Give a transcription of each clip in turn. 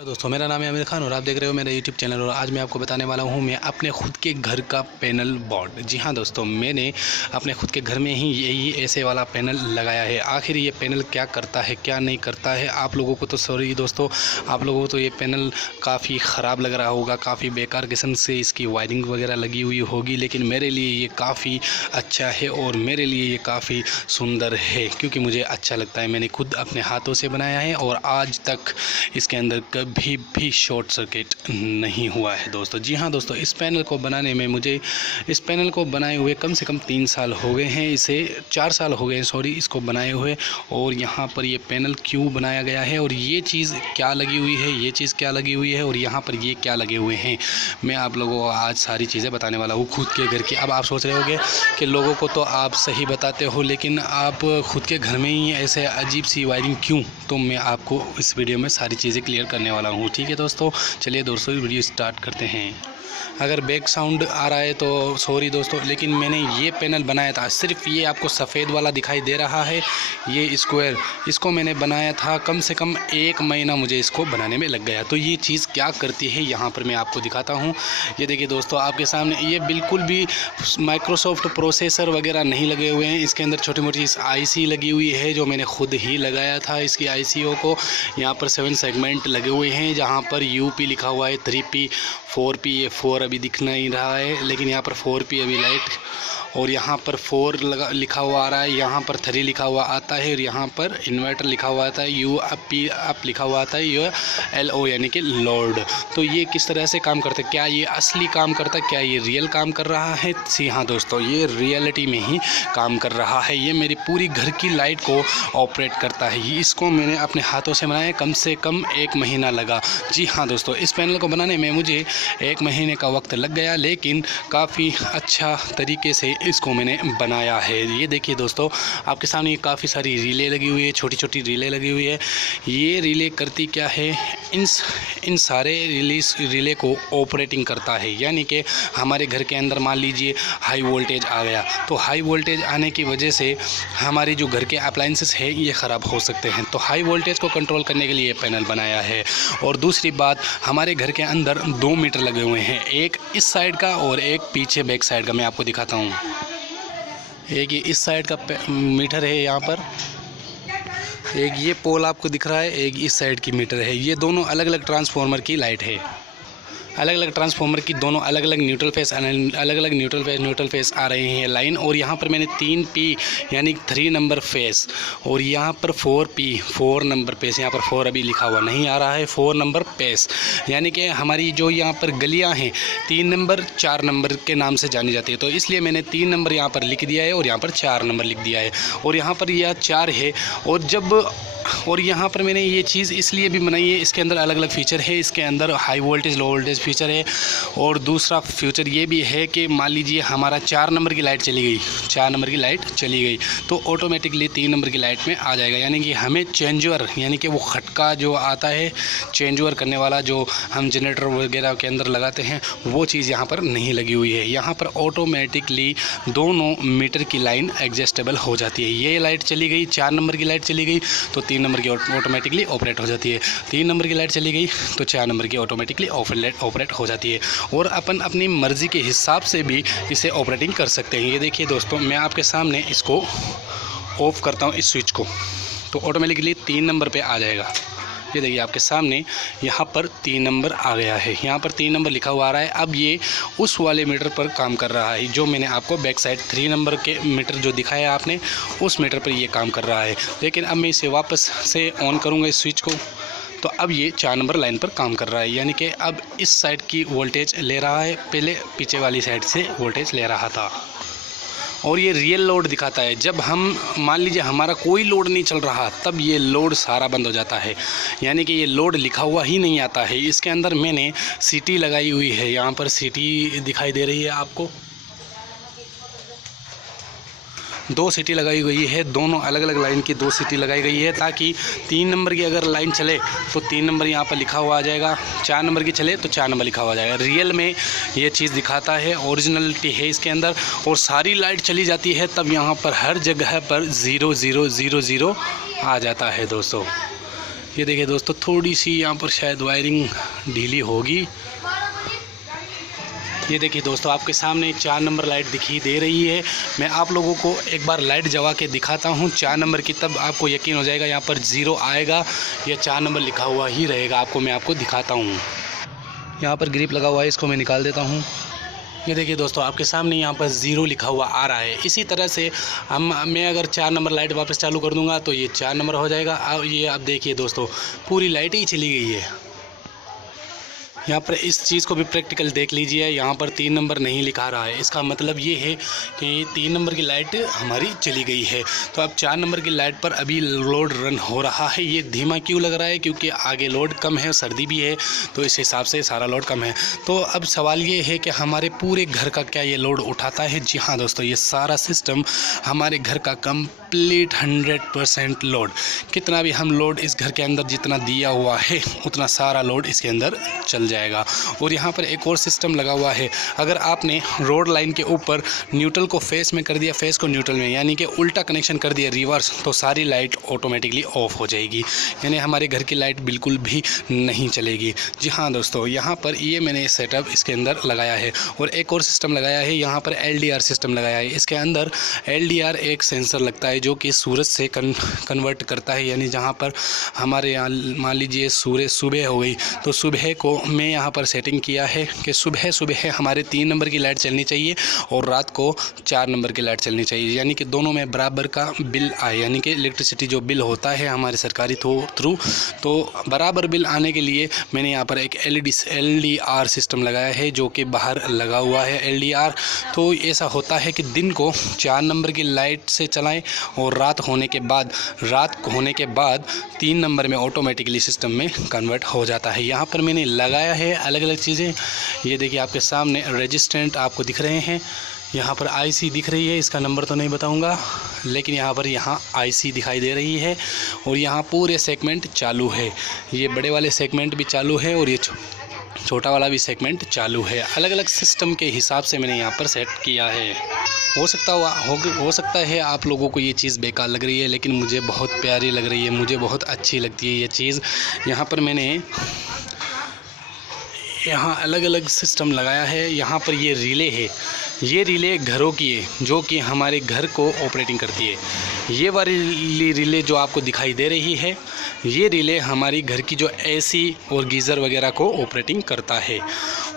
दोस्तों, मेरा नाम है आमिर खान और आप देख रहे हो मेरा यूट्यूब चैनल। और आज मैं आपको बताने वाला हूं मैं अपने खुद के घर का पैनल बोर्ड। जी हां दोस्तों, मैंने अपने खुद के घर में ही यही ऐसे वाला पैनल लगाया है। आखिर ये पैनल क्या करता है क्या नहीं करता है, आप लोगों को तो सॉरी दोस्तों, आप लोगों को तो ये पैनल काफ़ी ख़राब लग रहा होगा, काफ़ी बेकार किस्म से इसकी वायरिंग वगैरह लगी हुई होगी, लेकिन मेरे लिए ये काफ़ी अच्छा है और मेरे लिए ये काफ़ी सुंदर है क्योंकि मुझे अच्छा लगता है। मैंने खुद अपने हाथों से बनाया है और आज तक इसके अंदर कभी भी शॉर्ट सर्किट नहीं हुआ है दोस्तों। जी हाँ दोस्तों, इस पैनल को बनाने में मुझे इस पैनल को बनाए हुए कम से कम 3 साल हो गए हैं, इसे 4 साल हो गए हैं सॉरी, इसको बनाए हुए। और यहाँ पर ये पैनल क्यों बनाया गया है और ये चीज़ क्या लगी हुई है, ये चीज़ क्या लगी हुई है और यहाँ पर ये क्या लगे हुए हैं, मैं आप लोगों को आज सारी चीज़ें बताने वाला हूँ खुद के घर की। अब आप सोच रहे होंगे कि लोगों को तो आप सही बताते हो, लेकिन आप खुद के घर में ही ऐसे अजीब सी वायरिंग क्यों, तो मैं आपको इस वीडियो में सारी चीज़ें क्लियर करने वाला हूँ। ठीक है दोस्तों, चलिए दोस्तों वीडियो स्टार्ट करते हैं। अगर बैक साउंड आ रहा है तो सॉरी दोस्तों, लेकिन मैंने ये पैनल बनाया था, सिर्फ ये आपको सफ़ेद वाला दिखाई दे रहा है, ये स्क्वायर, इसको मैंने बनाया था कम से कम 1 महीना मुझे इसको बनाने में लग गया। तो ये चीज़ क्या करती है यहाँ पर मैं आपको दिखाता हूँ। ये देखिए दोस्तों, आपके सामने ये बिल्कुल भी माइक्रोसॉफ्ट प्रोसेसर वगैरह नहीं लगे हुए हैं, इसके अंदर छोटी मोटी IC लगी हुई है जो मैंने खुद ही लगाया था। इसकी ICO को यहाँ पर 7 सेगमेंट लगे हुए हैं, जहाँ पर UP लिखा हुआ है, 3P 4P, ये 4 अभी दिख नहीं रहा है, लेकिन यहाँ पर 4P अभी लाइट, और यहाँ पर 4 लिखा हुआ आ रहा है, यहाँ पर 3 लिखा हुआ आता है, और यहाँ पर इन्वर्टर लिखा हुआ आता है, UP अप लिखा हुआ आता है, ये LO यानी कि लोड। तो ये किस तरह से काम करता है, क्या ये असली काम करता है, क्या ये रियल काम कर रहा है? जी हाँ दोस्तों, ये रियलिटी में ही काम कर रहा है। ये मेरी पूरी घर की लाइट को ऑपरेट करता है। इसको मैंने अपने हाथों से बनाया, कम से कम 1 महीना लगा। जी हाँ दोस्तों, इस पैनल को बनाने में मुझे 1 महीने का वक्त लग गया, लेकिन काफ़ी अच्छा तरीके से इसको मैंने बनाया है। ये देखिए दोस्तों, आपके सामने काफ़ी सारी रिले लगी हुई है, छोटी छोटी रिले लगी हुई है। ये रिले करती क्या है, इन सारे रिले को ऑपरेटिंग करता है। यानी कि हमारे घर के अंदर मान लीजिए हाई वोल्टेज आ गया, तो हाई वोल्टेज आने की वजह से हमारी जो घर के अप्लाइंसेस है ये ख़राब हो सकते हैं। तो हाई वोल्टेज को कंट्रोल करने के लिए पैनल बनाया है। और दूसरी बात, हमारे घर के अंदर 2 मीटर लगे हुए हैं, एक इस साइड का और एक पीछे बैक साइड का। मैं आपको दिखाता हूँ। एक ये इस साइड का मीटर है, यहाँ पर एक ये पोल आपको दिख रहा है, एक इस साइड की मीटर है। ये दोनों अलग अलग ट्रांसफार्मर की लाइट है, अलग अलग ट्रांसफार्मर की दोनों अलग अलग न्यूट्रल फेस आ रहे हैं लाइन। और यहाँ पर मैंने 3P यानी 3 नंबर फेस, और यहाँ पर 4P 4 नंबर पेस, यहाँ पर 4 अभी लिखा हुआ नहीं आ रहा है, 4 नंबर पेस, यानी कि हमारी जो यहाँ पर गलियाँ हैं 3 नंबर 4 नंबर के नाम से जानी जाती है। तो इसलिए मैंने 3 नंबर यहाँ पर लिख दिया है और यहाँ पर 4 नंबर लिख दिया है, और यहाँ पर यह 4 है। और यहाँ पर मैंने ये चीज़ इसलिए भी बनाई है, इसके अंदर अलग अलग फीचर है, इसके अंदर high voltage low voltage feature है। और दूसरा फीचर ये भी है कि मान लीजिए हमारा 4 नंबर की लाइट चली गई, 4 नंबर की लाइट चली गई तो ऑटोमेटिकली 3 नंबर की लाइट में आ जाएगा। यानी कि हमें चेंजर यानी कि वो खटका जो आता है चेंजर करने वाला, जो हम जनरेटर वगैरह के अंदर लगाते हैं, वो चीज़ यहाँ पर नहीं लगी हुई है। यहाँ पर ऑटोमेटिकली दोनों मीटर की लाइन एडजस्टेबल हो जाती है। ये लाइट चली गई, 4 नंबर की लाइट चली गई तो 3 नंबर की ऑटोमेटिकली ऑपरेट हो जाती है, 3 नंबर की लाइट चली गई तो 4 नंबर की ऑटोमेटिकली ऑपरेट हो जाती है। और अपन अपनी मर्ज़ी के हिसाब से भी इसे ऑपरेटिंग कर सकते हैं। ये देखिए दोस्तों, मैं आपके सामने इसको ऑफ़ करता हूँ इस स्विच को, तो ऑटोमेटिकली 3 नंबर पे आ जाएगा। ये देखिए आपके सामने यहाँ पर 3 नंबर आ गया है, यहाँ पर 3 नंबर लिखा हुआ आ रहा है। अब ये उस वाले मीटर पर काम कर रहा है जो मैंने आपको बैक साइड 3 नंबर के मीटर जो दिखाया आपने, उस मीटर पर ये काम कर रहा है। लेकिन अब मैं इसे वापस से ऑन करूँगा इस स्विच को, तो अब ये 4 नंबर लाइन पर काम कर रहा है। यानी कि अब इस साइड की वोल्टेज ले रहा है, पहले पीछे वाली साइड से वोल्टेज ले रहा था। और ये रियल लोड दिखाता है। जब हम मान लीजिए हमारा कोई लोड नहीं चल रहा, तब ये लोड सारा बंद हो जाता है। यानी कि ये लोड लिखा हुआ ही नहीं आता है। इसके अंदर मैंने सीटी लगाई हुई है, यहाँ पर सीटी दिखाई दे रही है आपको, 2 सीटी लगाई गई है, दोनों अलग अलग लाइन की 2 सीटी लगाई गई है, ताकि 3 नंबर की अगर लाइन चले तो 3 नंबर यहाँ पर लिखा हुआ आ जाएगा, 4 नंबर की चले तो 4 नंबर लिखा हुआ आ जाएगा। रियल में ये चीज़ दिखाता है, ओरिजिनलिटी है इसके अंदर। और सारी लाइट चली जाती है तब यहाँ पर हर जगह पर 0 0 0 0 आ जाता है दोस्तों। ये देखिए दोस्तों, थोड़ी सी यहाँ पर शायद वायरिंग ढीली होगी। ये देखिए दोस्तों, आपके सामने 4 नंबर लाइट दिखाई दे रही है। मैं आप लोगों को एक बार लाइट जला के दिखाता हूँ 4 नंबर की, तब आपको यकीन हो जाएगा। यहाँ पर 0 आएगा या 4 नंबर लिखा हुआ ही रहेगा। मैं आपको दिखाता हूँ। यहाँ पर ग्रिप लगा हुआ है, इसको मैं निकाल देता हूँ। ये देखिए दोस्तों, आपके सामने यहाँ पर 0 लिखा हुआ आ रहा है। इसी तरह से मैं अगर 4 नंबर लाइट वापस चालू कर दूँगा तो ये 4 नंबर हो जाएगा। अब ये आप देखिए दोस्तों, पूरी लाइट ही चली गई है। यहाँ पर इस चीज़ को भी प्रैक्टिकल देख लीजिए। यहाँ पर 3 नंबर नहीं लिखा रहा है, इसका मतलब ये है कि 3 नंबर की लाइट हमारी चली गई है। तो अब 4 नंबर की लाइट पर अभी लोड रन हो रहा है। ये धीमा क्यों लग रहा है? क्योंकि आगे लोड कम है, सर्दी भी है, तो इस हिसाब से सारा लोड कम है। तो अब सवाल ये है कि हमारे पूरे घर का क्या ये लोड उठाता है? जी हाँ दोस्तों, ये सारा सिस्टम हमारे घर का कंप्लीट 100% लोड, कितना भी हम लोड इस घर के अंदर जितना दिया हुआ है उतना सारा लोड इसके अंदर चल जाएगा। और यहाँ पर एक और सिस्टम लगा हुआ है। अगर आपने रोड लाइन के ऊपर न्यूट्रल को फेस में कर दिया, फेस को न्यूट्रल में, यानी कि उल्टा कनेक्शन कर दिया, रिवर्स, तो सारी लाइट ऑटोमेटिकली ऑफ हो जाएगी, यानी हमारे घर की लाइट बिल्कुल भी नहीं चलेगी। जी हाँ दोस्तों, यहाँ पर ये मैंने सेटअप इसके अंदर लगाया है। और एक और सिस्टम लगाया है, यहाँ पर LDR सिस्टम लगाया है। इसके अंदर LDR एक सेंसर लगता है जो कि सूरज से कन्वर्ट करता है, यानी जहाँ पर हमारे यहाँ मान लीजिए सूरज सुबह हो गई, तो सुबह को मैं यहाँ पर सेटिंग किया है कि सुबह सुबह हमारे 3 नंबर की लाइट चलनी चाहिए और रात को 4 नंबर की लाइट चलनी चाहिए, यानी कि दोनों में बराबर का बिल आए, यानी कि इलेक्ट्रिसिटी जो बिल होता है हमारे सरकारी थ्रू, तो बराबर बिल आने के लिए मैंने यहाँ पर एक LDR सिस्टम लगाया है जो कि बाहर लगा हुआ है। LDR तो ऐसा होता है कि दिन को 4 नंबर की लाइट से चलाएं और रात होने के बाद 3 नंबर में ऑटोमेटिकली सिस्टम में कन्वर्ट हो जाता है। यहाँ पर मैंने लगाया है अलग अलग चीज़ें। ये देखिए आपके सामने रेजिस्टेंट आपको दिख रहे हैं, यहाँ पर IC दिख रही है, इसका नंबर तो नहीं बताऊंगा, लेकिन यहाँ पर IC दिखाई दे रही है। और यहाँ पूरे सेगमेंट चालू है, ये बड़े वाले सेगमेंट भी चालू है और ये छोटा वाला भी सेगमेंट चालू है। अलग अलग सिस्टम के हिसाब से मैंने यहाँ पर सेट किया है। हो सकता है आप लोगों को ये चीज़ बेकार लग रही है, लेकिन मुझे बहुत प्यारी लग रही है, मुझे बहुत अच्छी लगती है ये चीज़। यहाँ पर मैंने अलग अलग सिस्टम लगाया है। यहाँ पर ये रिले है, ये रिले घरों की है जो कि हमारे घर को ऑपरेटिंग करती है। ये वाली रिले जो आपको दिखाई दे रही है, ये रिले हमारी घर की जो AC और गीज़र वगैरह को ऑपरेटिंग करता है।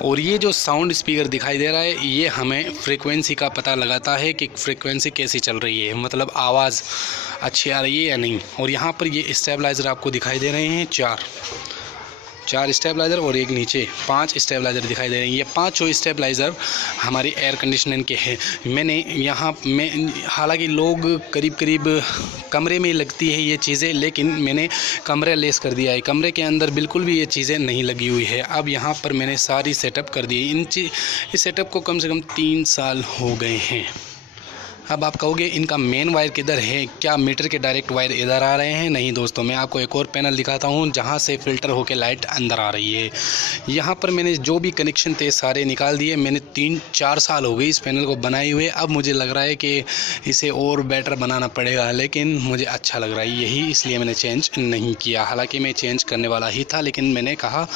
और ये जो साउंड स्पीकर दिखाई दे रहा है, ये हमें फ्रीक्वेंसी का पता लगाता है कि फ्रीक्वेंसी कैसी चल रही है, मतलब आवाज़ अच्छी आ रही है या नहीं। और यहाँ पर ये स्टेबलाइज़र आपको दिखाई दे रहे हैं, 4 स्टेबलाइज़र और एक नीचे 5 स्टेबलाइज़र दिखाई दे रहे हैं। ये 5 स्टेबलाइज़र हमारी एयर कंडीशनिंग के हैं। मैंने यहाँ में हालांकि लोग करीब कमरे में लगती है ये चीज़ें, लेकिन मैंने कमरे लेस कर दिया है, कमरे के अंदर बिल्कुल भी ये चीज़ें नहीं लगी हुई है। अब यहाँ पर मैंने सारी सेटअप कर दी। इस सेटअप को कम से कम 3 साल हो गए हैं। अब आप कहोगे इनका मेन वायर किधर है, क्या मीटर के डायरेक्ट वायर इधर आ रहे हैं? नहीं दोस्तों, मैं आपको एक और पैनल दिखाता हूं जहां से फ़िल्टर होकर लाइट अंदर आ रही है। यहां पर मैंने जो भी कनेक्शन थे सारे निकाल दिए। मैंने 3-4 साल हो गई इस पैनल को बनाए हुए। अब मुझे लग रहा है कि इसे और बेटर बनाना पड़ेगा, लेकिन मुझे अच्छा लग रहा है यही, इसलिए मैंने चेंज नहीं किया। हालाँकि मैं चेंज करने वाला ही था, लेकिन मैंने कहा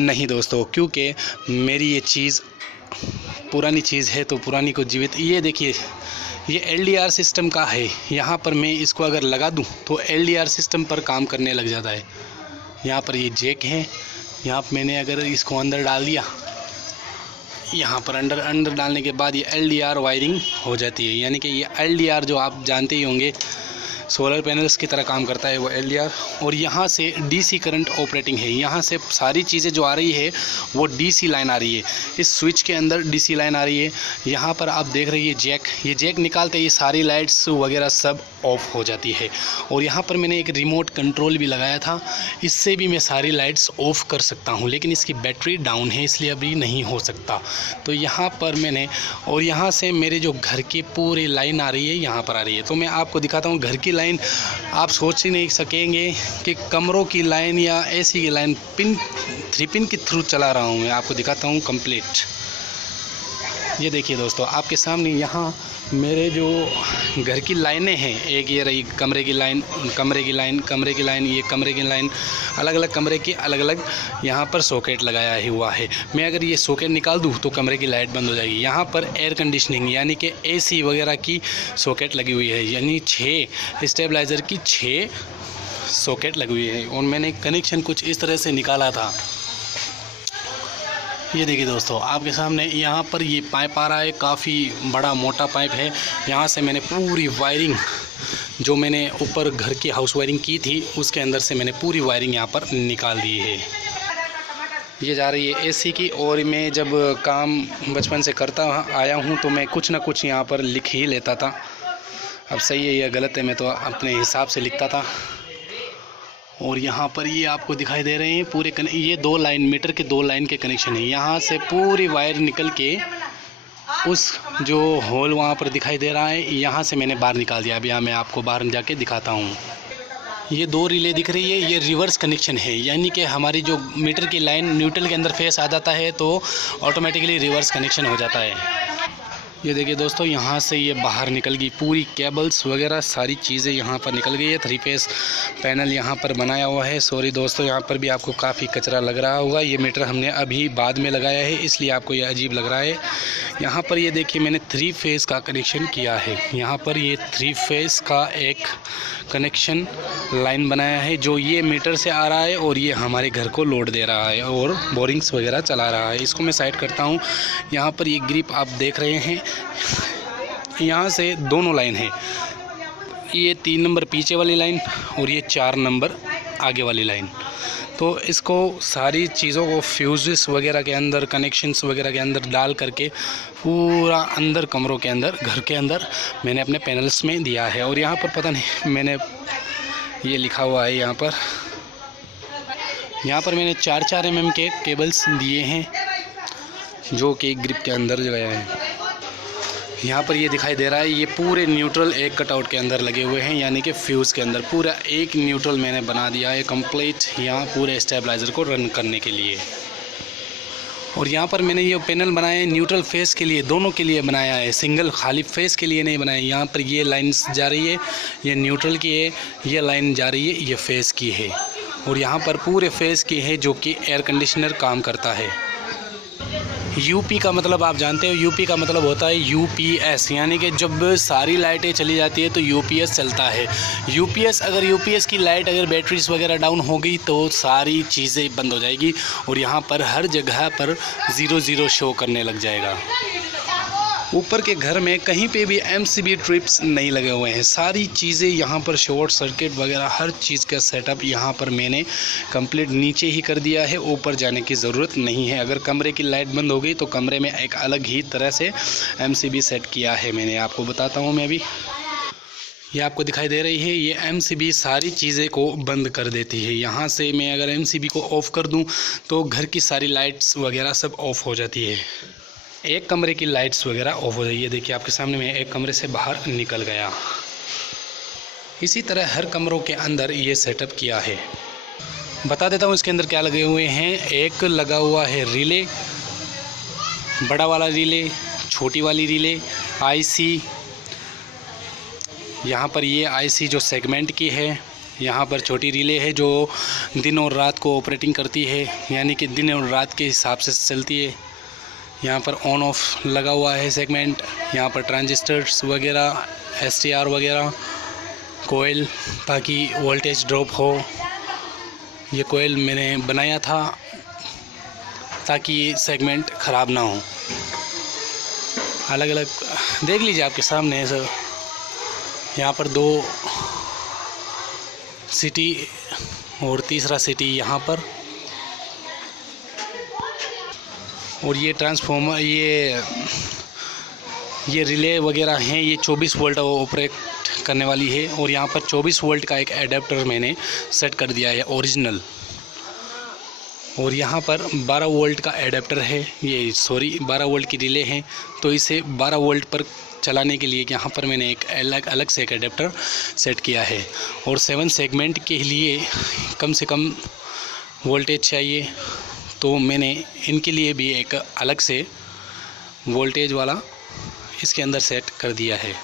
नहीं दोस्तों, क्योंकि मेरी ये चीज़ पुरानी चीज़ है तो पुरानी को जीवित। ये देखिए, ये LDR सिस्टम का है। यहाँ पर मैं इसको अगर लगा दूँ तो LDR सिस्टम पर काम करने लग जाता है। यहाँ पर ये जैक है, यहाँ पर मैंने अगर इसको अंदर डाल दिया, यहाँ पर अंदर डालने के बाद ये LDR वायरिंग हो जाती है। यानी कि ये LDR जो आप जानते ही होंगे, सोलर पैनल्स की तरह काम करता है वो LDR। और यहाँ से DC करंट ऑपरेटिंग है। यहाँ से सारी चीज़ें जो आ रही है वो DC लाइन आ रही है, इस स्विच के अंदर DC लाइन आ रही है। यहाँ पर आप देख रही है जैक, ये जैक निकालते ही सारी लाइट्स वगैरह सब ऑफ हो जाती है। और यहाँ पर मैंने एक रिमोट कंट्रोल भी लगाया था, इससे भी मैं सारी लाइट्स ऑफ कर सकता हूँ, लेकिन इसकी बैटरी डाउन है इसलिए अभी नहीं हो सकता। तो यहाँ पर मैंने, और यहाँ से मेरे जो घर की पूरी लाइन आ रही है यहाँ पर आ रही है। तो मैं आपको दिखाता हूँ घर की लाइन। आप सोच ही नहीं सकेंगे कि कमरों की लाइन या AC की लाइन 3 पिन के थ्रू चला रहा हूँ। मैं आपको दिखाता हूँ कंप्लीट। ये देखिए दोस्तों, आपके सामने यहाँ मेरे जो घर की लाइनें हैं, एक ये रही कमरे की लाइन, कमरे की लाइन, कमरे की लाइन, ये कमरे की लाइन, अलग अलग कमरे की अलग अलग यहाँ पर सॉकेट लगाया हुआ है। मैं अगर ये सॉकेट निकाल दूँ तो कमरे की लाइट बंद हो जाएगी। यहाँ पर एयर कंडीशनिंग यानी कि एसी वगैरह की सॉकेट लगी हुई है, यानी 6 स्टेबलाइज़र की 6 सॉकेट लगी हुई है। और मैंने कनेक्शन कुछ इस तरह से निकाला था। ये देखिए दोस्तों, आपके सामने यहाँ पर ये पाइप आ रहा है, काफ़ी बड़ा मोटा पाइप है। यहाँ से मैंने पूरी वायरिंग, जो मैंने ऊपर घर की हाउस वायरिंग की थी, उसके अंदर से मैंने पूरी वायरिंग यहाँ पर निकाल दी है। ये जा रही है एसी की। और मैं जब काम बचपन से करता आया हूँ तो मैं कुछ ना कुछ यहाँ पर लिख ही लेता था। अब सही है या गलत है, मैं तो अपने हिसाब से लिखता था। और यहाँ पर ये आपको दिखाई दे रहे हैं पूरे ये 2 लाइन, मीटर के 2 लाइन के कनेक्शन है। यहाँ से पूरी वायर निकल के उस जो होल वहाँ पर दिखाई दे रहा है, यहाँ से मैंने बाहर निकाल दिया। अभी यहाँ मैं आपको बाहर जाके दिखाता हूँ। ये 2 रिले दिख रही है, ये रिवर्स कनेक्शन है, यानी कि हमारी जो मीटर की लाइन न्यूट्रल के अंदर फेस आ जाता है तो ऑटोमेटिकली रिवर्स कनेक्शन हो जाता है। ये देखिए दोस्तों, यहाँ से ये बाहर निकल गई पूरी केबल्स वगैरह, सारी चीज़ें यहाँ पर निकल गई है। 3 फेस पैनल यहाँ पर बनाया हुआ है। सॉरी दोस्तों, यहाँ पर भी आपको काफ़ी कचरा लग रहा होगा। ये मीटर हमने अभी बाद में लगाया है, इसलिए आपको ये अजीब लग रहा है। यहाँ पर ये देखिए, मैंने 3 फेस का कनेक्शन किया है। यहाँ पर ये 3 फेस का एक कनेक्शन लाइन बनाया है, जो ये मीटर से आ रहा है और ये हमारे घर को लोड दे रहा है और बोरिंग्स वगैरह चला रहा है। इसको मैं साइड करता हूँ। यहाँ पर ये ग्रिप आप देख रहे हैं, यहाँ से दोनों लाइन है, ये 3 नंबर पीछे वाली लाइन और ये 4 नंबर आगे वाली लाइन। तो इसको सारी चीज़ों को फ्यूज़ेस वगैरह के अंदर, कनेक्शंस वगैरह के अंदर डाल करके पूरा अंदर कमरों के अंदर, घर के अंदर मैंने अपने पैनल्स में दिया है। और यहाँ पर पता नहीं, मैंने ये लिखा हुआ है यहाँ पर मैंने 4-4 mm के केबल्स दिए हैं, जो कि ग्रिप के अंदर गया है। यहाँ पर ये दिखाई दे रहा है, ये पूरे न्यूट्रल एक कटआउट के अंदर लगे हुए हैं, यानी कि फ्यूज़ के अंदर पूरा एक न्यूट्रल मैंने बना दिया है कंप्लीट, यहाँ पूरे स्टेबलाइज़र को रन करने के लिए। और यहाँ पर मैंने ये पैनल बनाए हैं न्यूट्रल फेस के लिए, दोनों के लिए बनाया है, सिंगल खाली फेस के लिए नहीं बनाया। यहाँ पर ये लाइन्स जा रही है, ये न्यूट्रल की है, ये लाइन जा रही है, ये फेस की है। और यहाँ पर पूरे फेस की है, जो कि एयर कंडीशनर काम करता है। यूपी का मतलब आप जानते हो, यूपी का मतलब होता है यूपीएस, यानी कि जब सारी लाइटें चली जाती है तो यूपीएस चलता है। यूपीएस, अगर यूपीएस की लाइट, अगर बैटरीज वगैरह डाउन हो गई तो सारी चीज़ें बंद हो जाएगी और यहाँ पर हर जगह पर 0-0 शो करने लग जाएगा। ऊपर के घर में कहीं पे भी एमसीबी ट्रिप्स नहीं लगे हुए हैं, सारी चीज़ें यहाँ पर शॉर्ट सर्किट वगैरह हर चीज़ का सेटअप यहाँ पर मैंने कंप्लीट नीचे ही कर दिया है, ऊपर जाने की ज़रूरत नहीं है। अगर कमरे की लाइट बंद हो गई तो कमरे में एक अलग ही तरह से एमसीबी सेट किया है मैंने, आपको बताता हूँ मैं अभी। ये आपको दिखाई दे रही है, ये एमसीबी सारी चीज़ें को बंद कर देती है। यहाँ से मैं अगर एमसीबी को ऑफ़ कर दूँ तो घर की सारी लाइट्स वगैरह सब ऑफ़ हो जाती है, एक कमरे की लाइट्स वगैरह ऑफ हो जाइए। देखिए आपके सामने मैं एक कमरे से बाहर निकल गया। इसी तरह हर कमरों के अंदर ये सेटअप किया है। बता देता हूँ इसके अंदर क्या लगे हुए हैं। एक लगा हुआ है रिले, बड़ा वाला रिले, छोटी वाली रिले, आईसी। यहाँ पर ये आईसी जो सेगमेंट की है, यहाँ पर छोटी रिले है जो दिन और रात को ऑपरेटिंग करती है, यानी कि दिन और रात के हिसाब से चलती है। यहाँ पर ऑन ऑफ लगा हुआ है सेगमेंट, यहाँ पर ट्रांजिस्टर्स वगैरह, एसटीआर वगैरह, कोयल, ताकि वोल्टेज ड्रॉप हो। ये कोयल मैंने बनाया था ताकि ये सेगमेंट ख़राब ना हो। अलग अलग देख लीजिए आपके सामने है सर। यहाँ पर 2 सिटी और तीसरा सिटी यहाँ पर। और ये ट्रांसफार्मर, ये रिले वगैरह हैं, ये 24 वोल्ट ऑपरेट करने वाली है। और यहाँ पर 24 वोल्ट का एक एडेप्टर मैंने सेट कर दिया है ओरिजिनल। और यहाँ पर 12 वोल्ट का एडेप्टर है, 12 वोल्ट की रिले हैं, तो इसे 12 वोल्ट पर चलाने के लिए यहाँ पर मैंने एक अलग से एक एडेप्टर सेट किया है। और 7 सेगमेंट के लिए कम से कम वोल्टेज चाहिए, तो मैंने इनके लिए भी एक अलग से वोल्टेज वाला इसके अंदर सेट कर दिया है।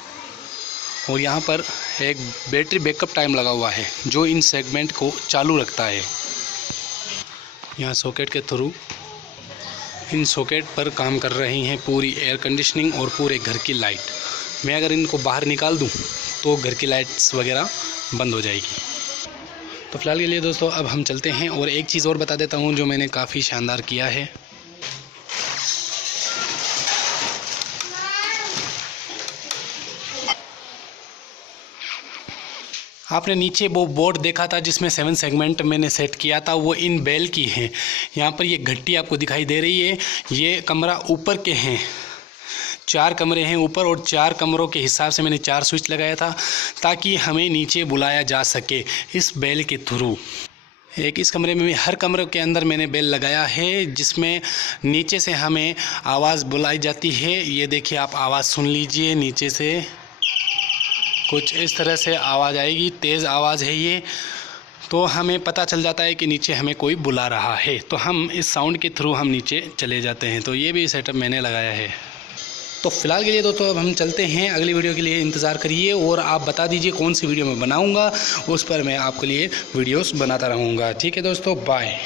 और यहाँ पर एक बैटरी बैकअप टाइम लगा हुआ है जो इन सेगमेंट को चालू रखता है। यहाँ सॉकेट के थ्रू इन सॉकेट पर काम कर रही हैं पूरी एयर कंडीशनिंग और पूरे घर की लाइट। मैं अगर इनको बाहर निकाल दूँ तो घर की लाइट्स वगैरह बंद हो जाएगी। तो फिलहाल के लिए दोस्तों अब हम चलते हैं। और एक चीज़ और बता देता हूँ जो मैंने काफ़ी शानदार किया है। आपने नीचे वो बोर्ड देखा था जिसमें 7 सेगमेंट मैंने सेट किया था, वो इन बेल की है। यहाँ पर ये घट्टी आपको दिखाई दे रही है, ये कमरा ऊपर के हैं। 4 कमरे हैं ऊपर और 4 कमरों के हिसाब से मैंने 4 स्विच लगाया था ताकि हमें नीचे बुलाया जा सके इस बेल के थ्रू। एक इस कमरे में भी हर कमरे के अंदर मैंने बेल लगाया है जिसमें नीचे से हमें आवाज़ बुलाई जाती है। ये देखिए, आप आवाज़ सुन लीजिए, नीचे से कुछ इस तरह से आवाज़ आएगी, तेज़ आवाज़ है ये। तो हमें पता चल जाता है कि नीचे हमें कोई बुला रहा है, तो हम इस साउंड के थ्रू हम नीचे चले जाते हैं। तो ये भी सेटअप मैंने लगाया है। तो फिलहाल के लिए दोस्तों अब हम चलते हैं, अगली वीडियो के लिए इंतज़ार करिए और आप बता दीजिए कौन सी वीडियो मैं बनाऊंगा, उस पर मैं आपके लिए वीडियोस बनाता रहूँगा। ठीक है दोस्तों, बाय।